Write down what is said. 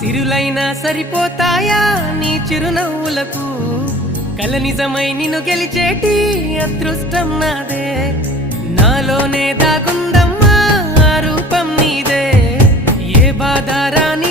సిరులైనా సరిపోతాయా నీ చిరునవ్వులకు కల నిజమై నిన్ను గెలిచేటి అదృష్టం నాదే నాలోనే దాగుందమ్మా ఆ రూపం నీదే ఏ బాధ రాని